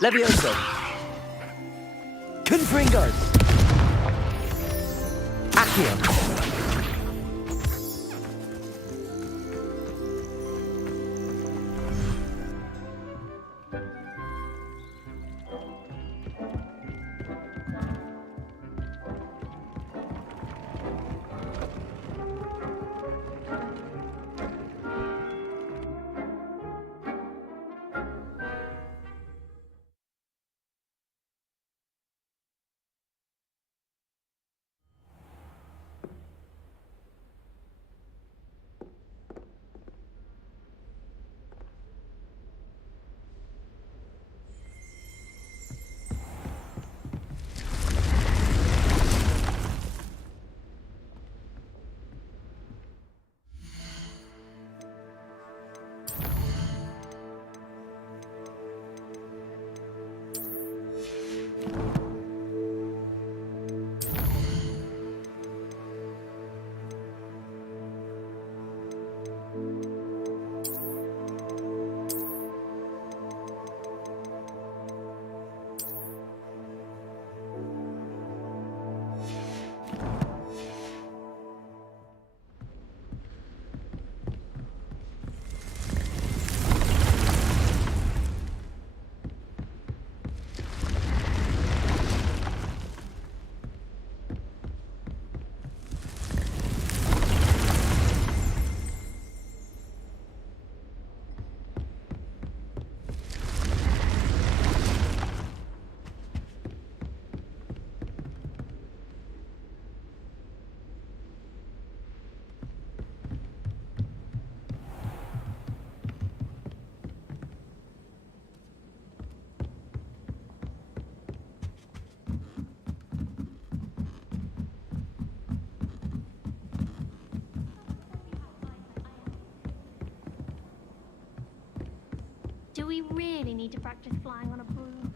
Levioso. Confringo's. Accio. Do we really need to practice flying on a broom?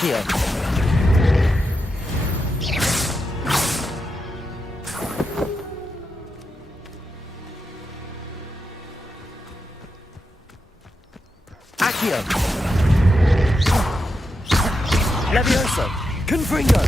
Accio. Accio. Levioso. Confringo.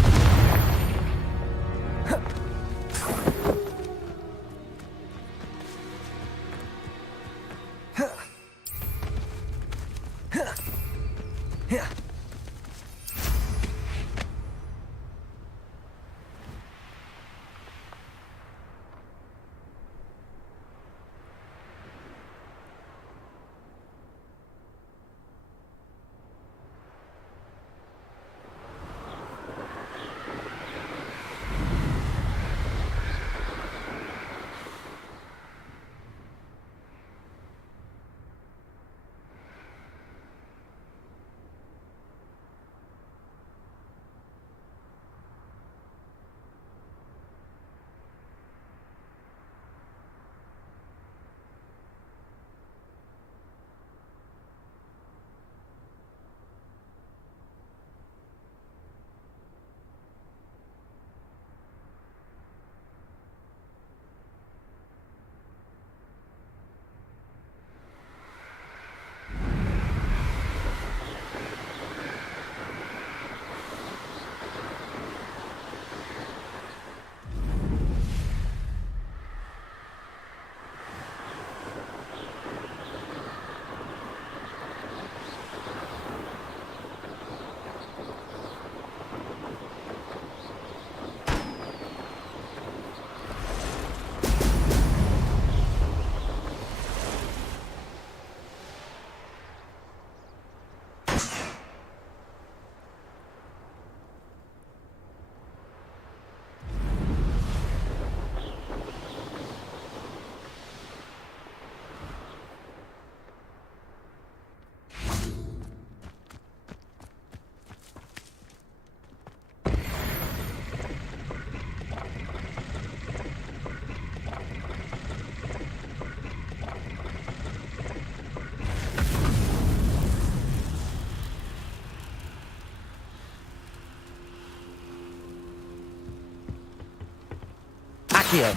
Accio.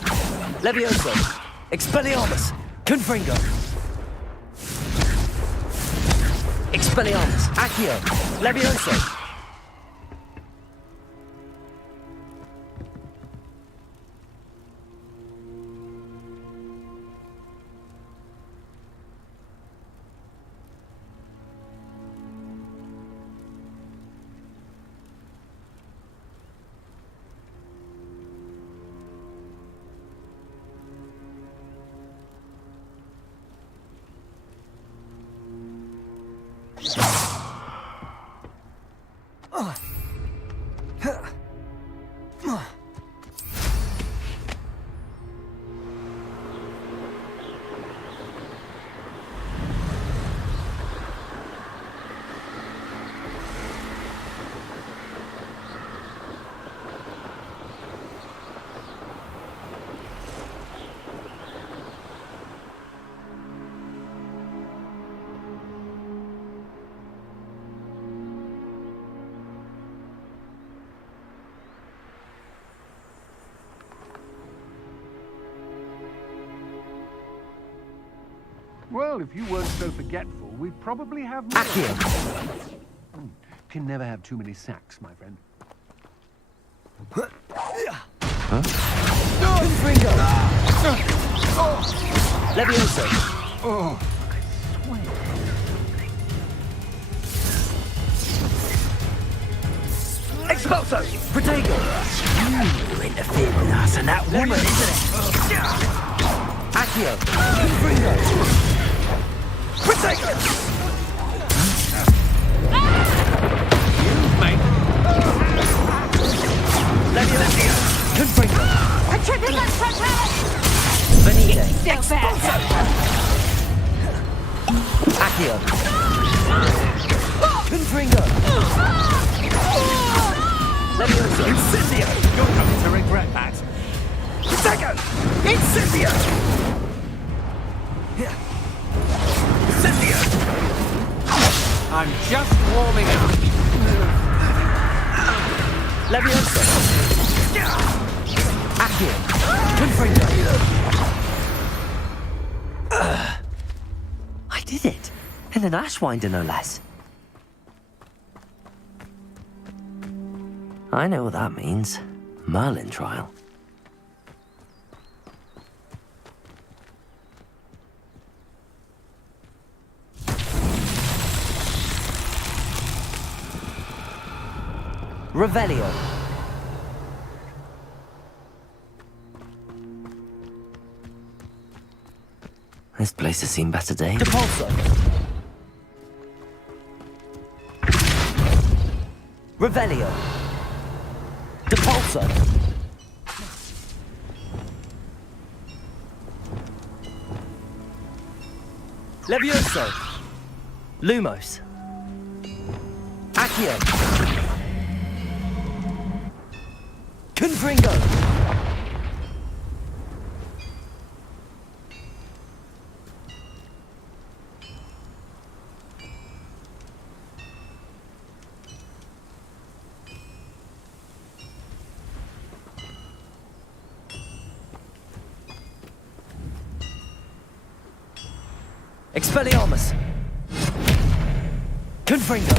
Levioso. Expelliarmus. Confringo. Expelliarmus. Accio. Levioso. Well, if you weren't so forgetful, we'd probably have more. Accio. Can never have too many sacks, my friend. Confringo. Levioso. Oh, I swear. Expulso. Protego. You interfered with us and that woman, isn't it? Accio. Confringo. Protego. You, mate. Levioso. Confringo. A triplet fatality! Venite. Still bad. Accio. Confringo. Levioso. Incendio. You're going to regret that. Protego. Incendio. Incendio. I'm just warming up. Leviosa! Accio! Confringo! I did it! In an Ashwinder, no less. I know what that means. Merlin trial. Revelio. This place has seen better days. Depulso. Revelio. Depulso. Levioso. Lumos. Accio. Confringo. Expelliarmus. Confringo.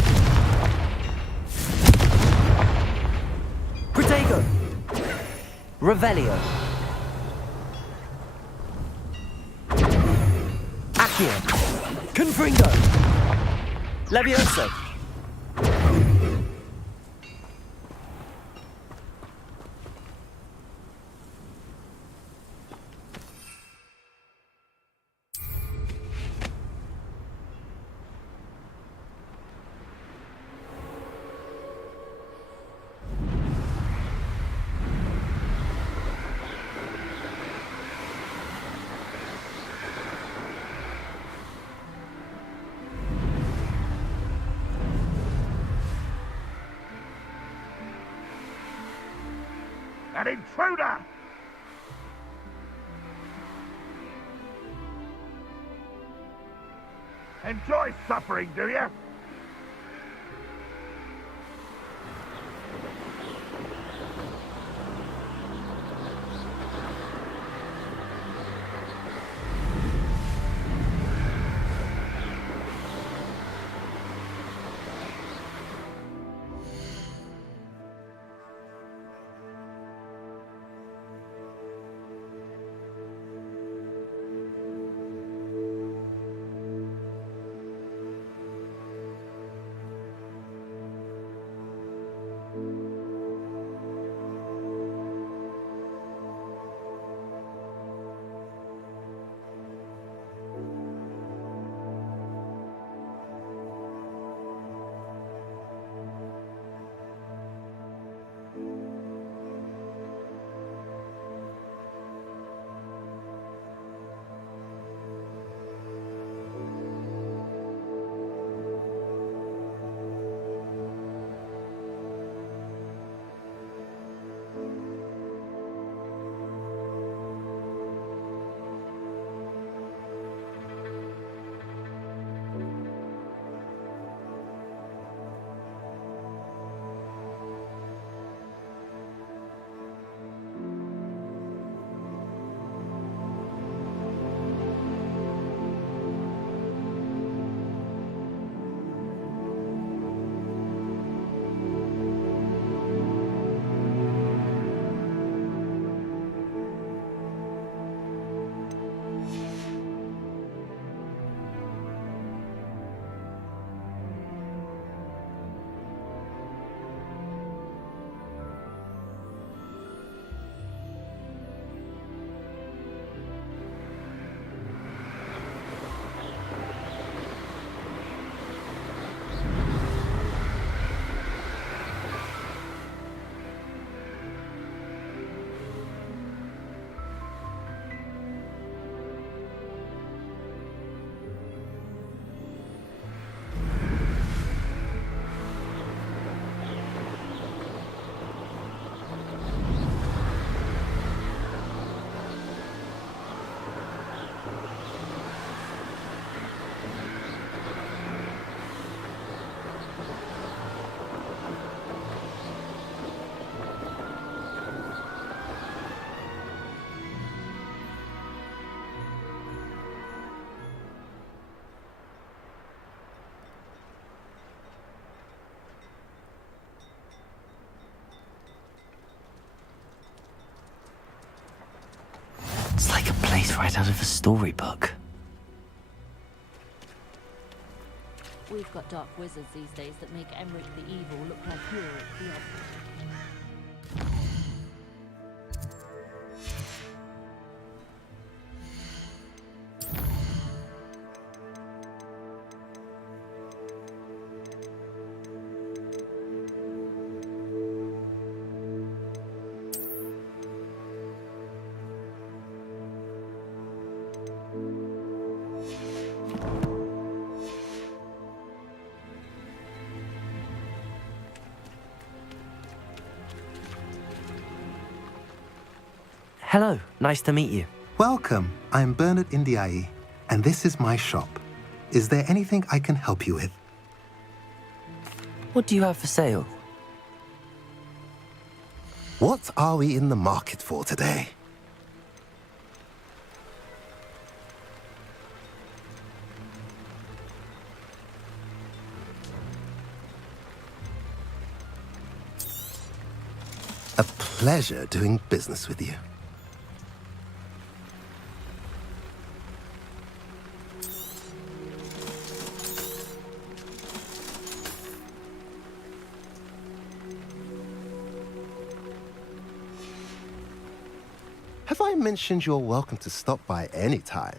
Protego. Revelio. Accio. Confringo. Levioso. An intruder! Enjoy suffering, do you? place right out of a storybook. We've got dark wizards these days that make Emmerich the Evil look like Ulrich the Ugly. Hello, nice to meet you. Welcome. I'm Bernard Indiai, and this is my shop. Is there anything I can help you with? What do you have for sale? What are we in the market for today? A pleasure doing business with you. Have I mentioned you're welcome to stop by any time?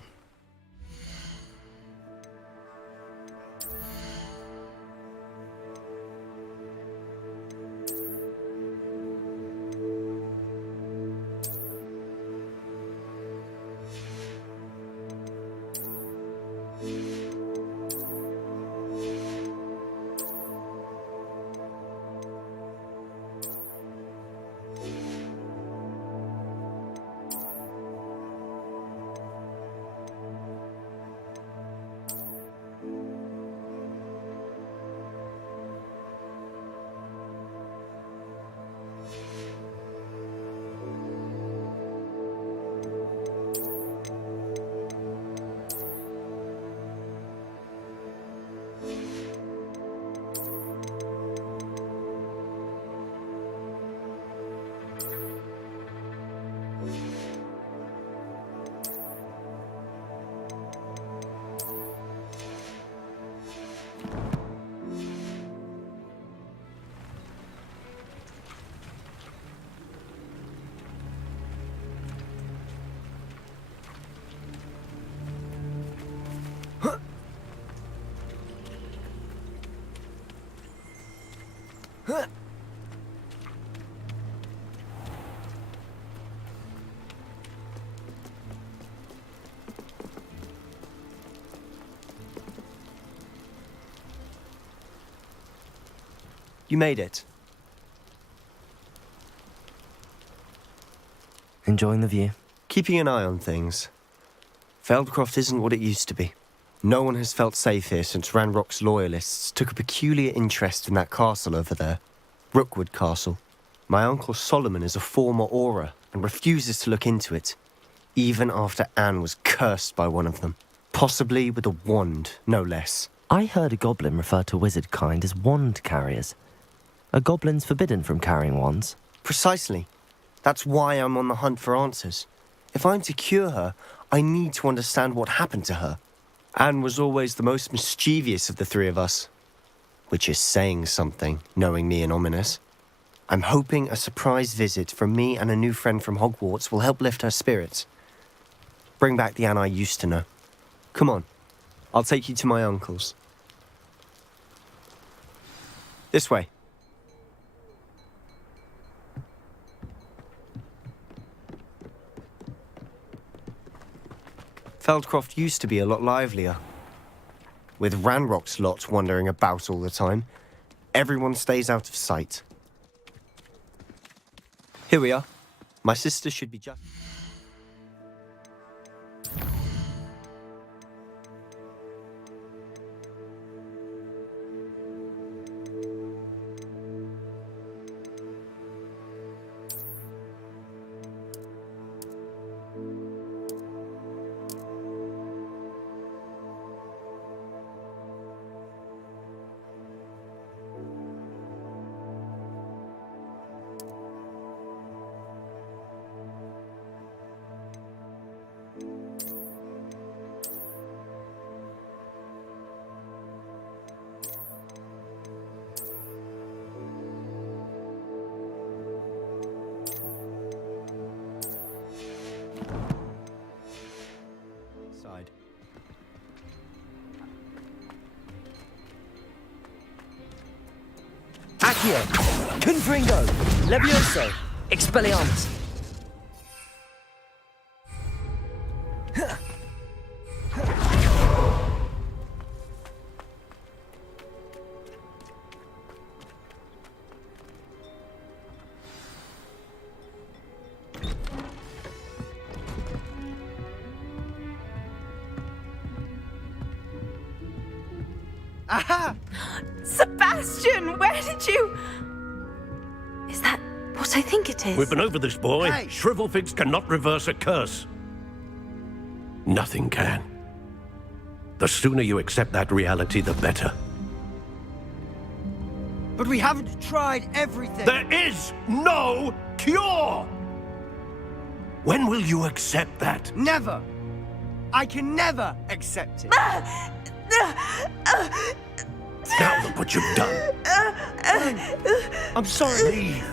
You made it. Enjoying the view? Keeping an eye on things. Feldcroft isn't what it used to be. No one has felt safe here since Ranrock's loyalists took a peculiar interest in that castle over there. Rookwood Castle. My uncle Solomon is a former Auror and refuses to look into it, even after Anne was cursed by one of them. Possibly with a wand, no less. I heard a goblin refer to wizard kind as wand carriers. Are goblins forbidden from carrying wands? Precisely. That's why I'm on the hunt for answers. If I'm to cure her, I need to understand what happened to her. Anne was always the most mischievous of the three of us. Which is saying something, knowing me and Ominous. I'm hoping a surprise visit from me and a new friend from Hogwarts will help lift her spirits. Bring back the Anne I used to know. Come on, I'll take you to my uncle's. This way. Feldcroft used to be a lot livelier. With Ranrock's lot wandering about all the time, everyone stays out of sight. Here we are. My sister should be just... Accio, Confringo, Levioso, Expelliarmus. Aha! Sebastian, where did you... Is that what I think it is? We've been over this, boy. Hey. Shrivelfigs cannot reverse a curse. Nothing can. The sooner you accept that reality, the better. But we haven't tried everything. There is no cure! When will you accept that? Never. I can never accept it. Now look what you've done. I'm sorry. Leave.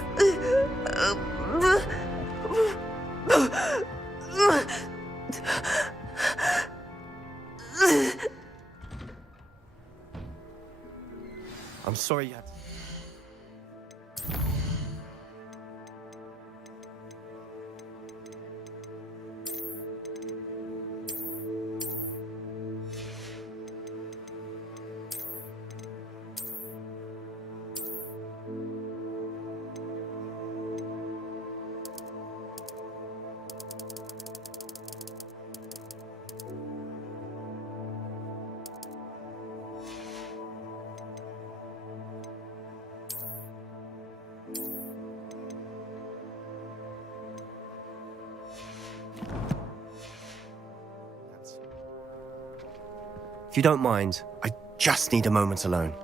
I'm sorry you had to... If you don't mind, I just need a moment alone.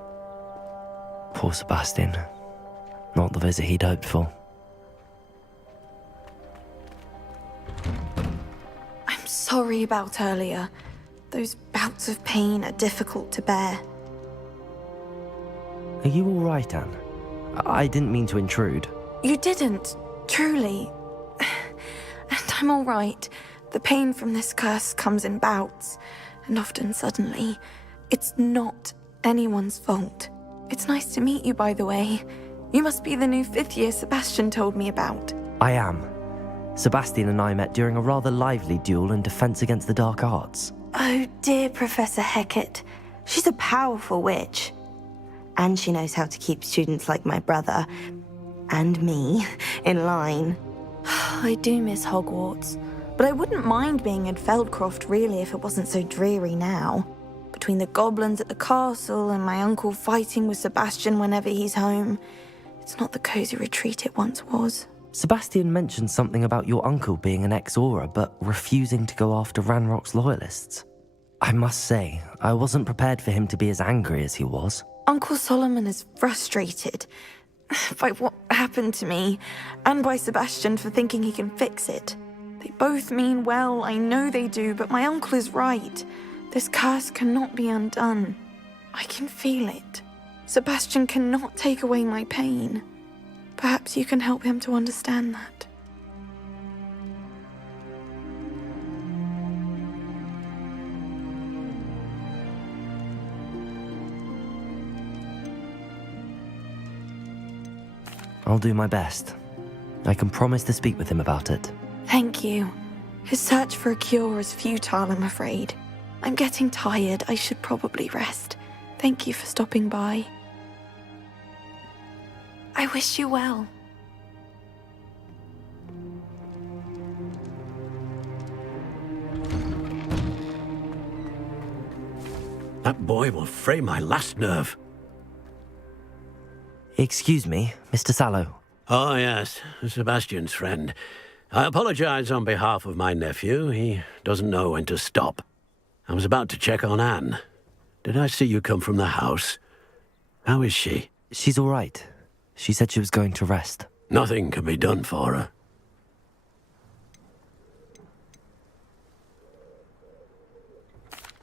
Poor Sebastian. Not the visit he'd hoped for. I'm sorry about earlier. Those bouts of pain are difficult to bear. Are you all right, Anne? I didn't mean to intrude. You didn't, truly. And I'm all right. The pain from this curse comes in bouts, and often suddenly. It's not anyone's fault. It's nice to meet you, by the way. You must be the new 5th year Sebastian told me about. I am. Sebastian and I met during a rather lively duel in defense against the dark arts. Oh dear, Professor Hecat. She's a powerful witch. And she knows how to keep students like my brother, and me, in line. I do miss Hogwarts, but I wouldn't mind being in Feldcroft, really, if it wasn't so dreary now. Between the goblins at the castle and my uncle fighting with Sebastian whenever he's home, it's not the cozy retreat it once was. Sebastian mentioned something about your uncle being an ex-Auror, but refusing to go after Ranrock's loyalists. I must say, I wasn't prepared for him to be as angry as he was. Uncle Solomon is frustrated by what happened to me, and by Sebastian for thinking he can fix it. They both mean well, I know they do, but my uncle is right. This curse cannot be undone. I can feel it. Sebastian cannot take away my pain. Perhaps you can help him to understand that. I'll do my best. I can promise to speak with him about it. Thank you. His search for a cure is futile, I'm afraid. I'm getting tired. I should probably rest. Thank you for stopping by. I wish you well. That boy will fray my last nerve. Excuse me, Mr. Sallow. Oh, yes, Sebastian's friend. I apologize on behalf of my nephew. He doesn't know when to stop. I was about to check on Anne. Did I see you come from the house? How is she? She's all right. She said she was going to rest. Nothing can be done for her.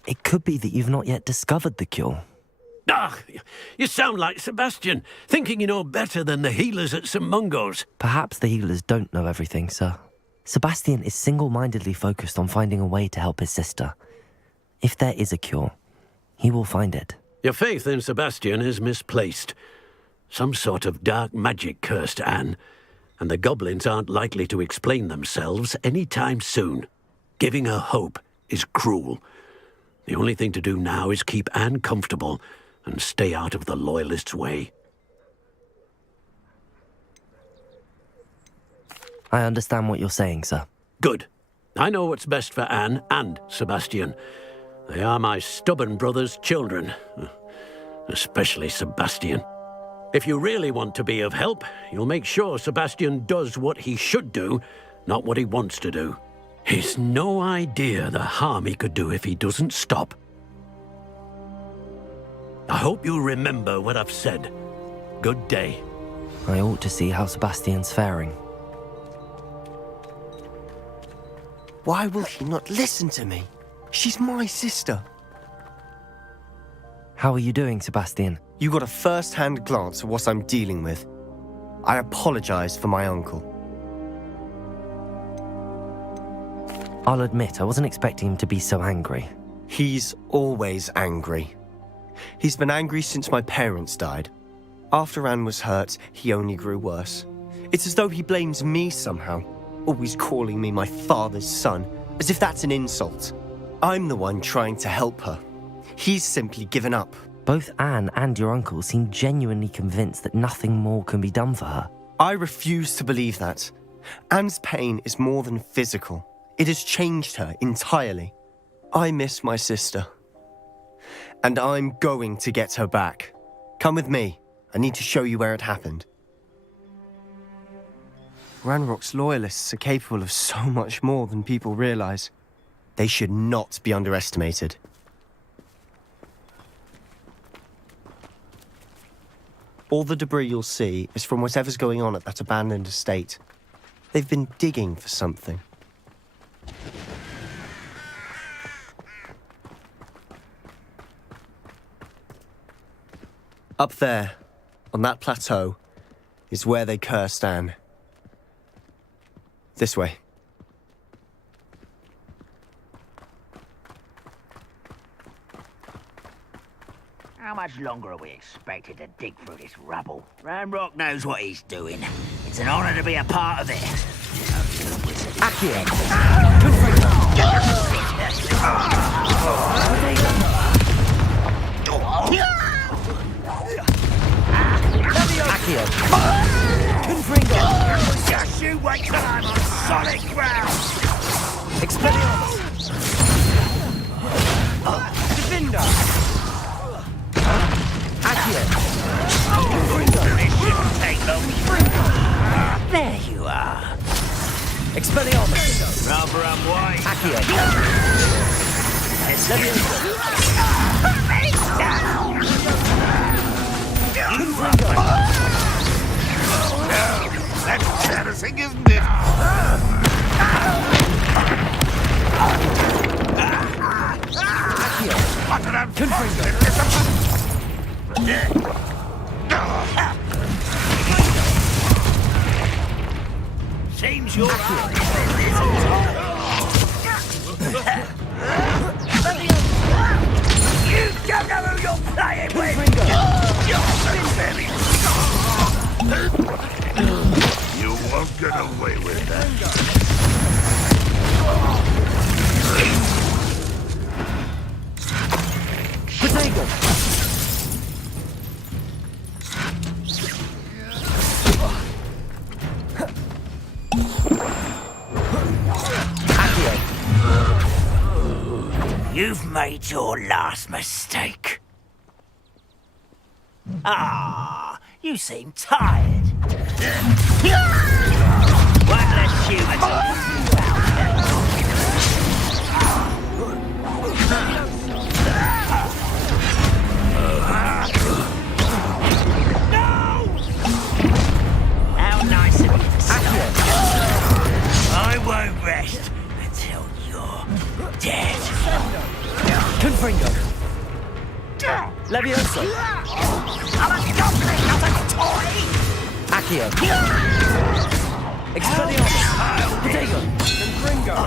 It could be that you've not yet discovered the cure. Ah, you sound like Sebastian, thinking you know better than the healers at St. Mungo's. Perhaps the healers don't know everything, sir. Sebastian is single-mindedly focused on finding a way to help his sister. If there is a cure, he will find it. Your faith in Sebastian is misplaced. Some sort of dark magic cursed Anne, and the goblins aren't likely to explain themselves any time soon. Giving her hope is cruel. The only thing to do now is keep Anne comfortable and stay out of the Loyalists' way. I understand what you're saying, sir. Good. I know what's best for Anne and Sebastian. They are my stubborn brother's children. Especially Sebastian. If you really want to be of help, you'll make sure Sebastian does what he should do, not what he wants to do. He's no idea the harm he could do if he doesn't stop. I hope you remember what I've said. Good day. I ought to see how Sebastian's faring. Why will he not listen to me? She's my sister. How are you doing, Sebastian? You got a first-hand glance at what I'm dealing with. I apologize for my uncle. I'll admit, I wasn't expecting him to be so angry. He's always angry. He's been angry since my parents died. After Anne was hurt, he only grew worse. It's as though he blames me somehow, always calling me my father's son, as if that's an insult. I'm the one trying to help her. He's simply given up. Both Anne and your uncle seem genuinely convinced that nothing more can be done for her. I refuse to believe that. Anne's pain is more than physical. It has changed her entirely. I miss my sister. And I'm going to get her back. Come with me. I need to show you where it happened. Ranrock's loyalists are capable of so much more than people realize. They should not be underestimated. All the debris you'll see is from whatever's going on at that abandoned estate. They've been digging for something. Up there, on that plateau, is where they cursed Anne. This way. How much longer are we expected to dig through this rubble? Ranrock knows what he's doing. It's an honor to be a part of it. Just you wait till I'm on solid ground! Expelliarmus! Defender! This shouldn't take long. There you are. Expelliarmus! Rather unwise. That's embarrassing, isn't it? What an unfortunate Seems you're You don't know who you're playing with! You won't get away with that. You've made your last mistake. Ah, you seem tired. One less human. How nice of you to stop. I won't rest until you're dead. Confringo! Levioso! I'm a goblin, not a toy! Accio! Expelliarmus! Potato! Confringo!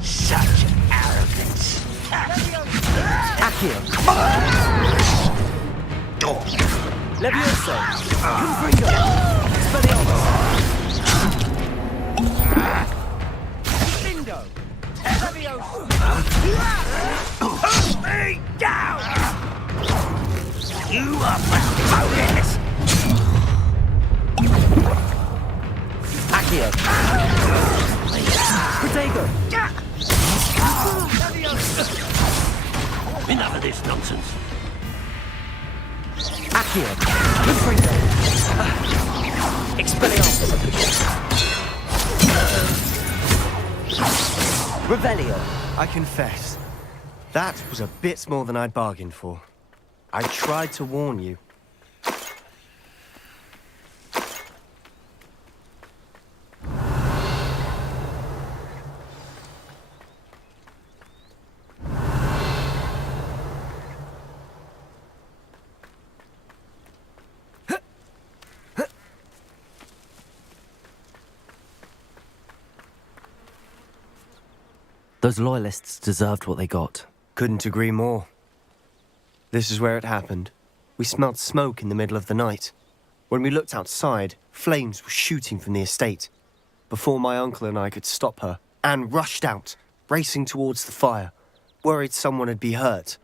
Such arrogance. Accio! Levioso! Confringo! Expelliarmus! Lindo! Levioso! Put me down! You are powerless! Accio! Protego! Enough of this nonsense. Accio! Confringo! Expelliarmus! Revelio! I confess, that was a bit more than I'd bargained for. I tried to warn you. Those loyalists deserved what they got. Couldn't agree more. This is where it happened. We smelled smoke in the middle of the night. When we looked outside, flames were shooting from the estate. Before my uncle and I could stop her, Anne rushed out, racing towards the fire, worried someone had been hurt.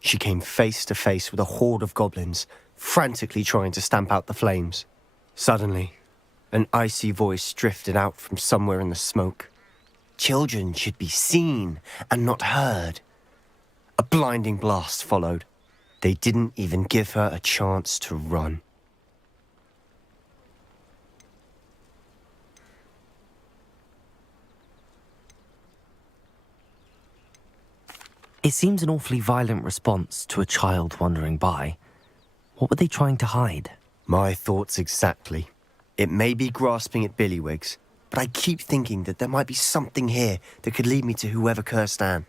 She came face to face with a horde of goblins, frantically trying to stamp out the flames. Suddenly, an icy voice drifted out from somewhere in the smoke. Children should be seen and not heard. A blinding blast followed. They didn't even give her a chance to run. It seems an awfully violent response to a child wandering by. What were they trying to hide? My thoughts exactly. It may be grasping at billywhigs, but I keep thinking that there might be something here that could lead me to whoever cursed Anne.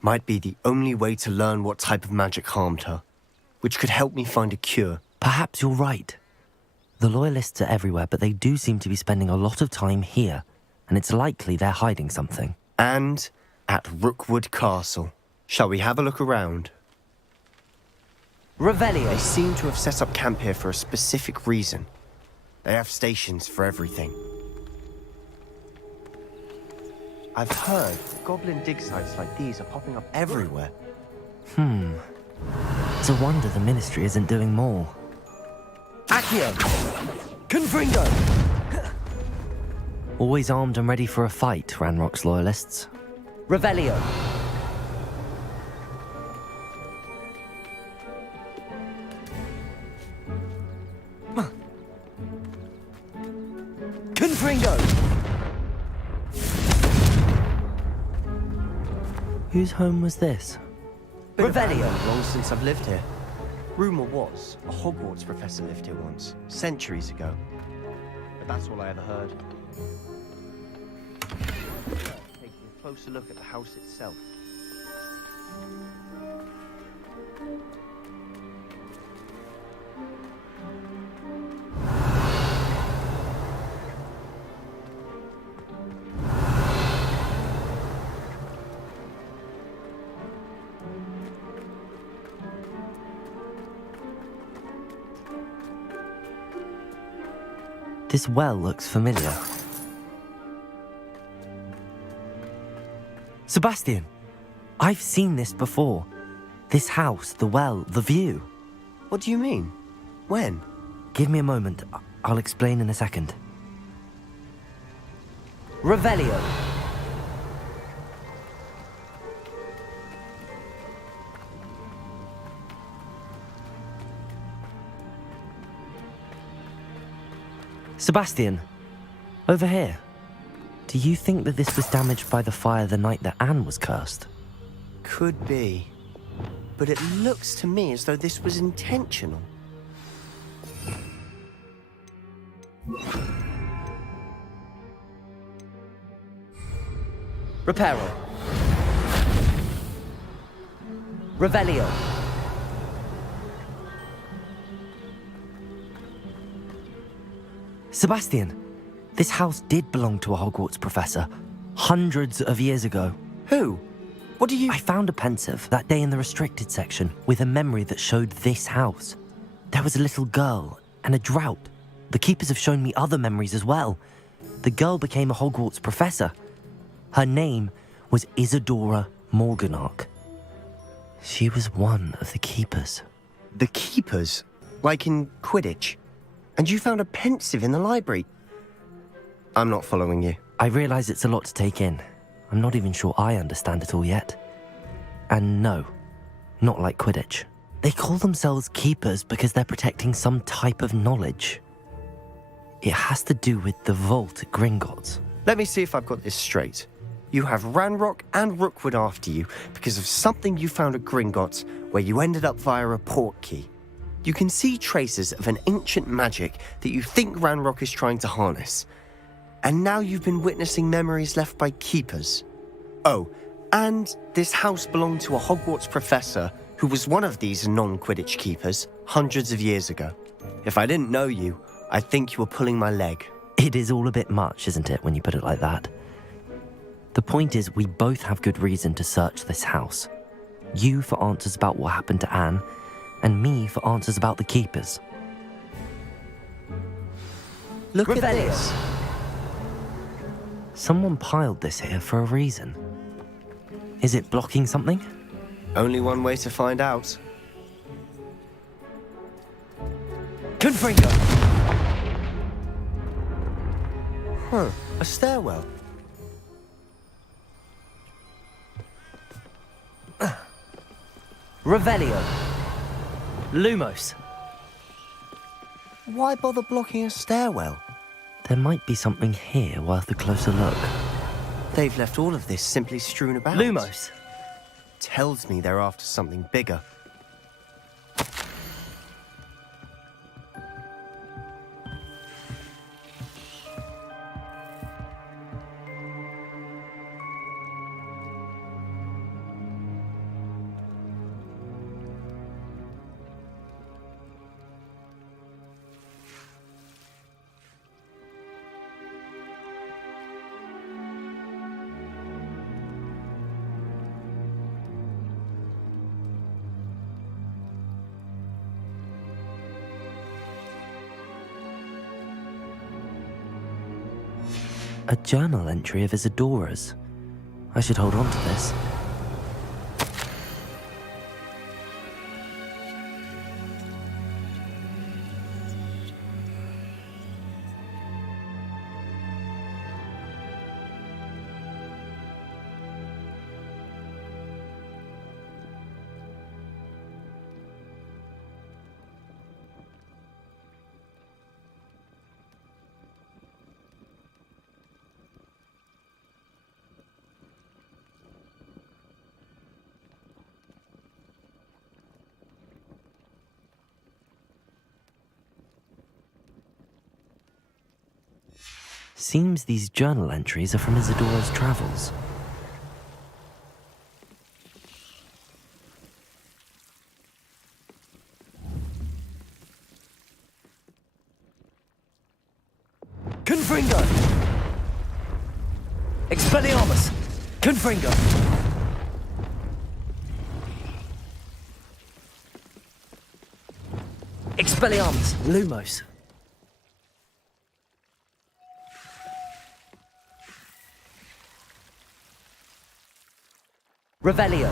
Might be the only way to learn what type of magic harmed her, which could help me find a cure. Perhaps you're right. The loyalists are everywhere, but they do seem to be spending a lot of time here, and it's likely they're hiding something. And at Rookwood Castle. Shall we have a look around? Revelio! They seem to have set up camp here for a specific reason. They have stations for everything. I've heard that goblin dig sites like these are popping up everywhere. It's a wonder the Ministry isn't doing more. Accio! Confringo! Always armed and ready for a fight, Ranrock's loyalists. Revelio! Confringo! Whose home was this? Revelio. Long since I've lived here. Rumour was, a Hogwarts professor lived here once, centuries ago. But that's all I ever heard. Taking a closer look at the house itself. This well looks familiar. Sebastian! I've seen this before. This house, the well, the view. What do you mean? When? Give me a moment. I'll explain in a second. Revelio! Sebastian, over here. Do you think that this was damaged by the fire the night that Anne was cursed? Could be. But it looks to me as though this was intentional. Reparo. Revelio. Sebastian, this house did belong to a Hogwarts professor, hundreds of years ago. Who? What do you... I found a pensive that day in the restricted section with a memory that showed this house. There was a little girl and a drought. The keepers have shown me other memories as well. The girl became a Hogwarts professor. Her name was Isadora Morganach. She was one of the keepers. The keepers? Like in Quidditch? And you found a pensive in the library? I'm not following you. I realise it's a lot to take in. I'm not even sure I understand it all yet. And no, not like Quidditch. They call themselves keepers because they're protecting some type of knowledge. It has to do with the vault at Gringotts. Let me see if I've got this straight. You have Ranrock and Rookwood after you because of something you found at Gringotts where you ended up via a portkey. You can see traces of an ancient magic that you think Ranrock is trying to harness. And now you've been witnessing memories left by keepers. Oh, and this house belonged to a Hogwarts professor who was one of these non-Quidditch keepers hundreds of years ago. If I didn't know you, I'd think you were pulling my leg. It is all a bit much, isn't it, when you put it like that? The point is, we both have good reason to search this house. You for answers about what happened to Anne, and me for answers about the keepers. Look at this. Someone piled this here for a reason. Is it blocking something? Only one way to find out. Confringo! Huh, a stairwell. Revelio. Lumos. Why bother blocking a stairwell? There might be something here worth a closer look. They've left all of this simply strewn about. Lumos. Tells me they're after something bigger. A journal entry of Isadora's. I should hold on to this. Seems these journal entries are from Isadora's travels. Confringo! Expelliarmus! Confringo! Expelliarmus! Lumos! Revelio.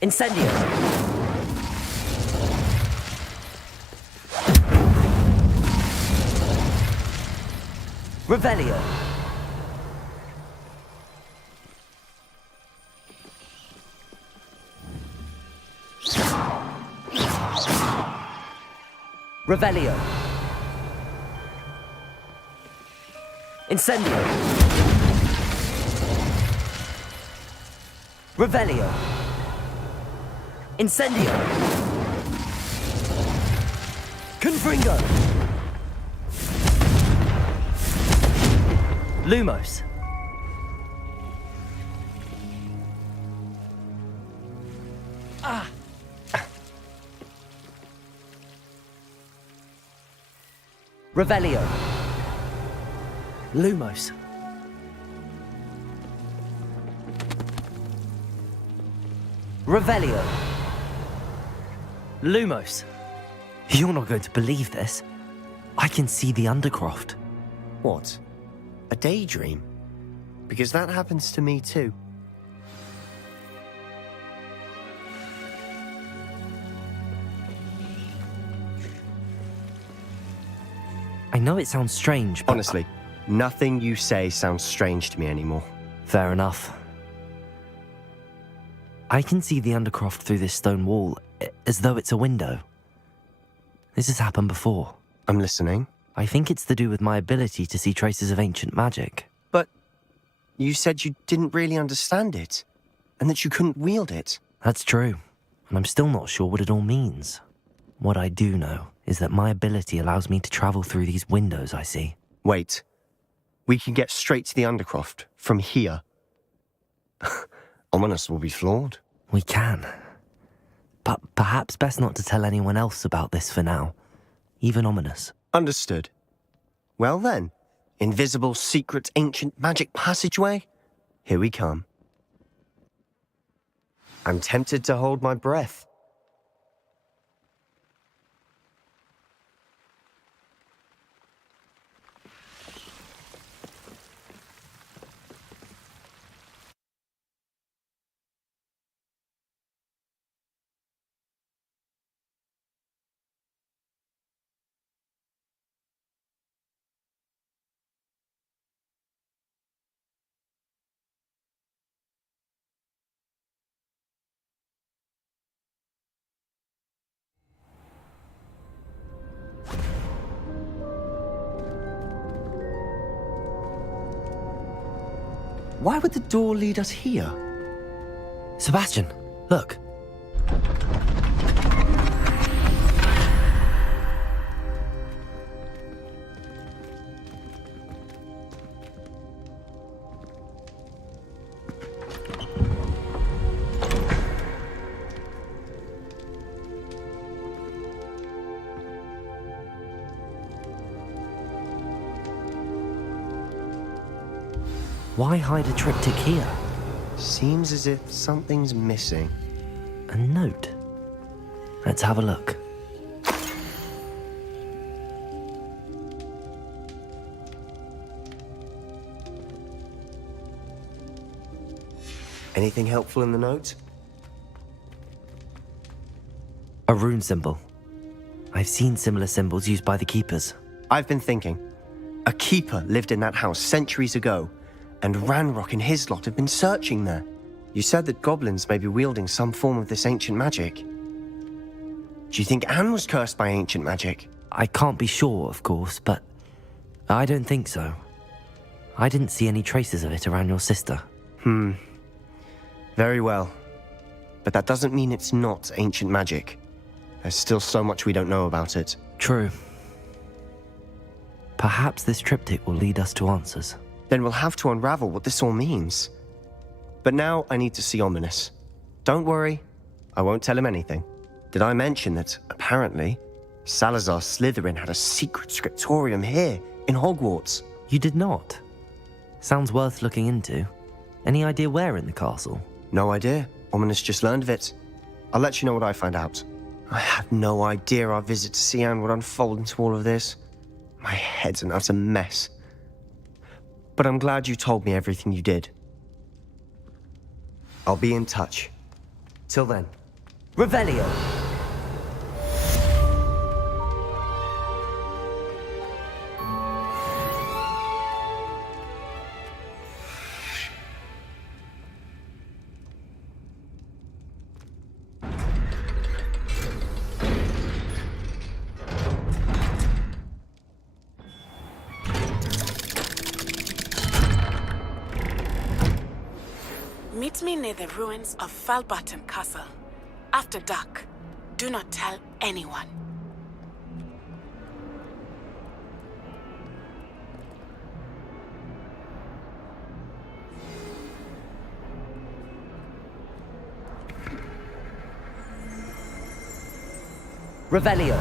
Incendio. Revelio. Revelio. Incendio. Revelio. Incendio. Confringo. Lumos. Revelio. Lumos. Revelio. Lumos. You're not going to believe this. I can see the Undercroft. What? A daydream? Because that happens to me too. I know it sounds strange, but... Honestly, nothing you say sounds strange to me anymore. Fair enough. I can see the Undercroft through this stone wall, as though it's a window. This has happened before. I'm listening. I think it's to do with my ability to see traces of ancient magic. But you said you didn't really understand it, and that you couldn't wield it. That's true, and I'm still not sure what it all means. What I do know is that my ability allows me to travel through these windows I see. Wait. We can get straight to the Undercroft from here. Ominous will be floored. We can. But perhaps best not to tell anyone else about this for now. Even Ominous. Understood. Well then, invisible, secret, ancient magic passageway? Here we come. I'm tempted to hold my breath. Why would the door lead us here? Sebastian, look. Why hide a triptych here? Seems as if something's missing. A note. Let's have a look. Anything helpful in the note? A rune symbol. I've seen similar symbols used by the keepers. I've been thinking. A keeper lived in that house centuries ago, and Ranrock and his lot have been searching there. You said that goblins may be wielding some form of this ancient magic. Do you think Anne was cursed by ancient magic? I can't be sure, of course, but I don't think so. I didn't see any traces of it around your sister. Very well. But that doesn't mean it's not ancient magic. There's still so much we don't know about it. True. Perhaps this triptych will lead us to answers. Then we'll have to unravel what this all means. But now I need to see Ominous. Don't worry, I won't tell him anything. Did I mention that, apparently, Salazar Slytherin had a secret scriptorium here in Hogwarts? You did not? Sounds worth looking into. Any idea where in the castle? No idea. Ominous just learned of it. I'll let you know what I find out. I had no idea our visit to Cian would unfold into all of this. My head's an utter mess. But I'm glad you told me everything you did. I'll be in touch. Till then. Revelio! Meet me near the ruins of Falbottom Castle. After dark. Do not tell anyone. Revelio!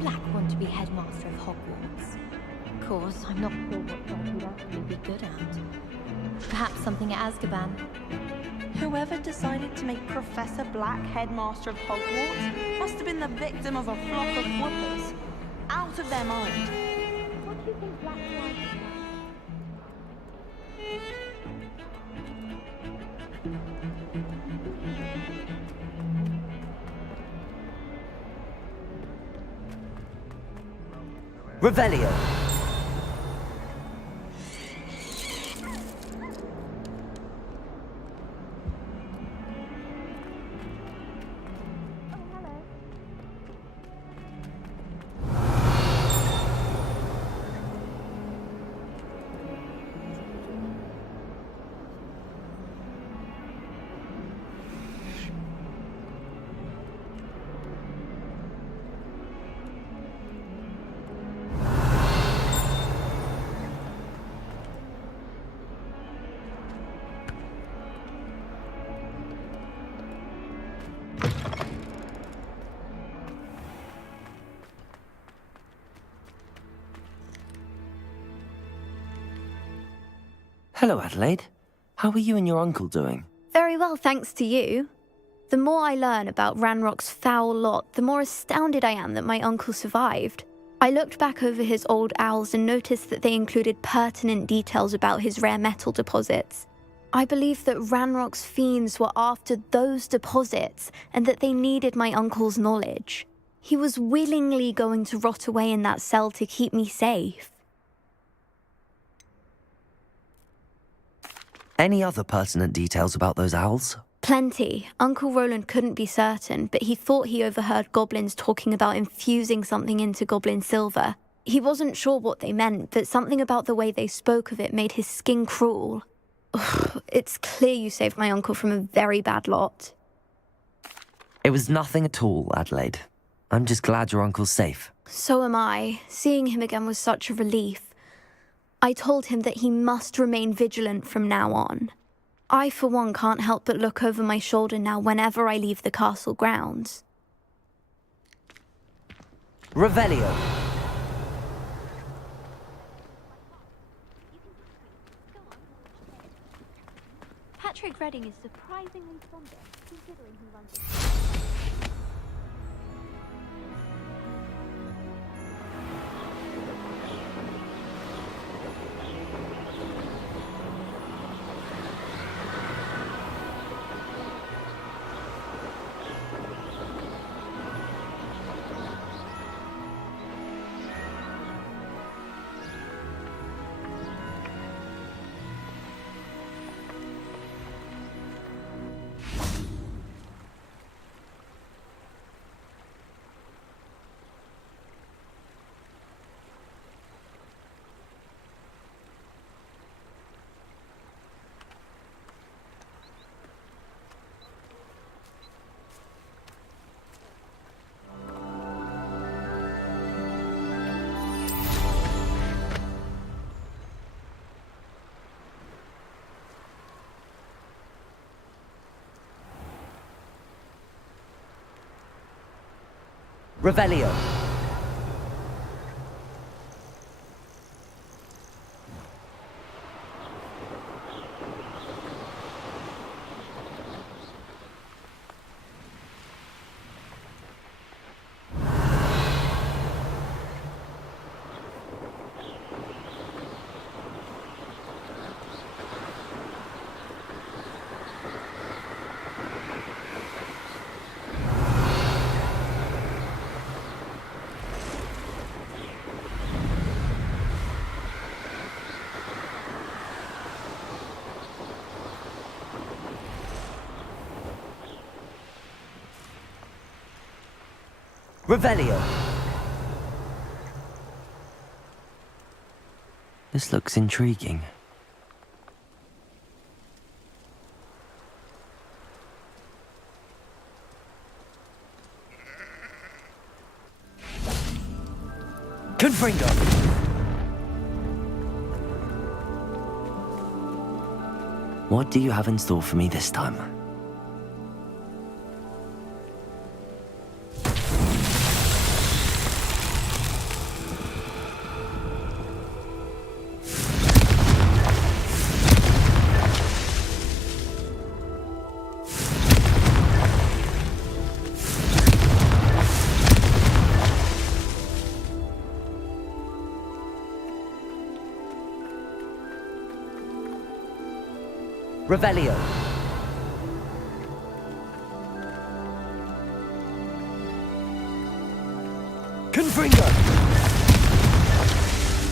Black want to be headmaster of Hogwarts? Of course, I'm not sure what job he'd actually be good at. Perhaps something at Azkaban. Whoever decided to make Professor Black headmaster of Hogwarts must have been the victim of a flock of whoopers. Out of their mind. What do you think Black wants? Revelio. Hello, Adelaide. How are you and your uncle doing? Very well, thanks to you. The more I learn about Ranrock's foul lot, the more astounded I am that my uncle survived. I looked back over his old owls and noticed that they included pertinent details about his rare metal deposits. I believe that Ranrock's fiends were after those deposits and that they needed my uncle's knowledge. He was willingly going to rot away in that cell to keep me safe. Any other pertinent details about those owls? Plenty. Uncle Roland couldn't be certain, but he thought he overheard goblins talking about infusing something into goblin silver. He wasn't sure what they meant, but something about the way they spoke of it made his skin crawl. Ugh, it's clear you saved my uncle from a very bad lot. It was nothing at all, Adelaide. I'm just glad your uncle's safe. So am I. Seeing him again was such a relief. I told him that he must remain vigilant from now on. I, for one, can't help but look over my shoulder now whenever I leave the castle grounds. Revelio. Patrick Redding is surprisingly somber, considering he runs a... Revelio. Revelio. This looks intriguing. Confringo. What do you have in store for me this time? Revelio. Confringo!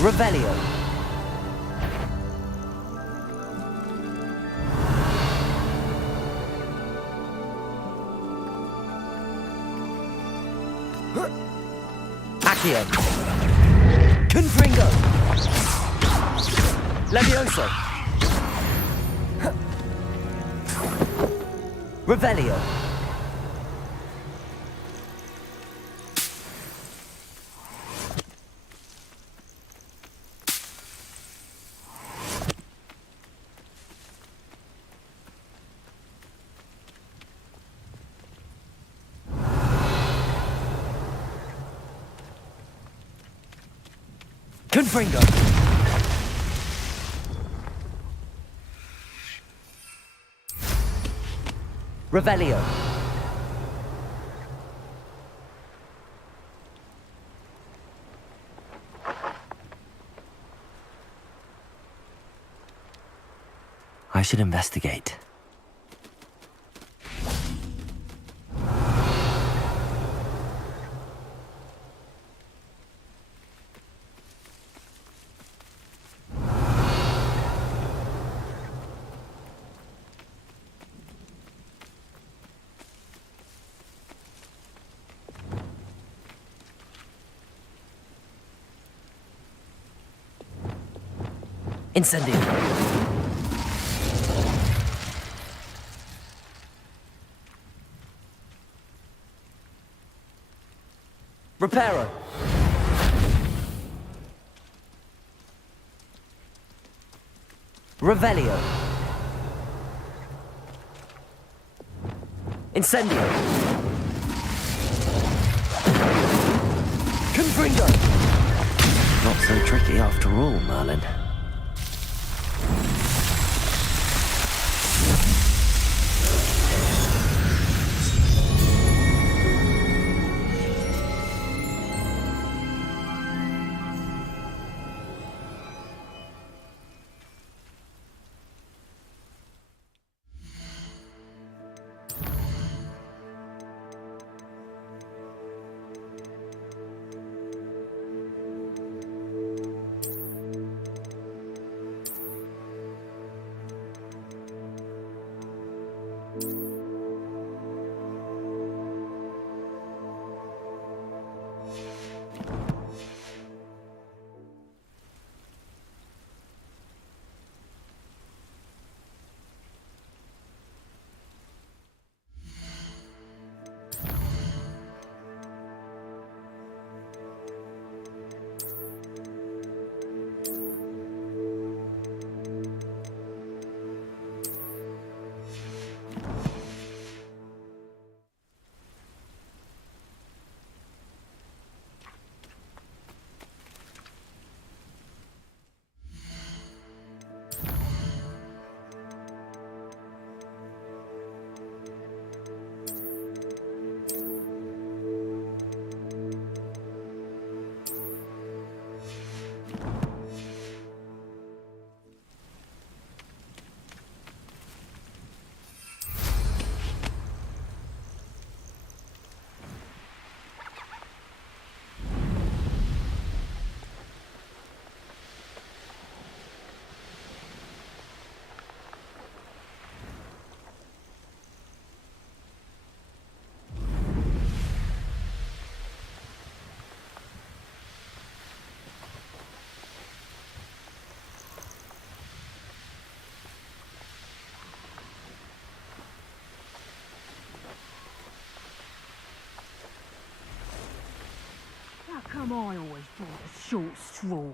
Revelio. Accio. Confringo! Levioso. Revelio. Confringo! Revelio. I should investigate. Incendio. Reparo. Revelio. Incendio. Confringo! Not so tricky after all, Merlin. How come I always draw the short straw?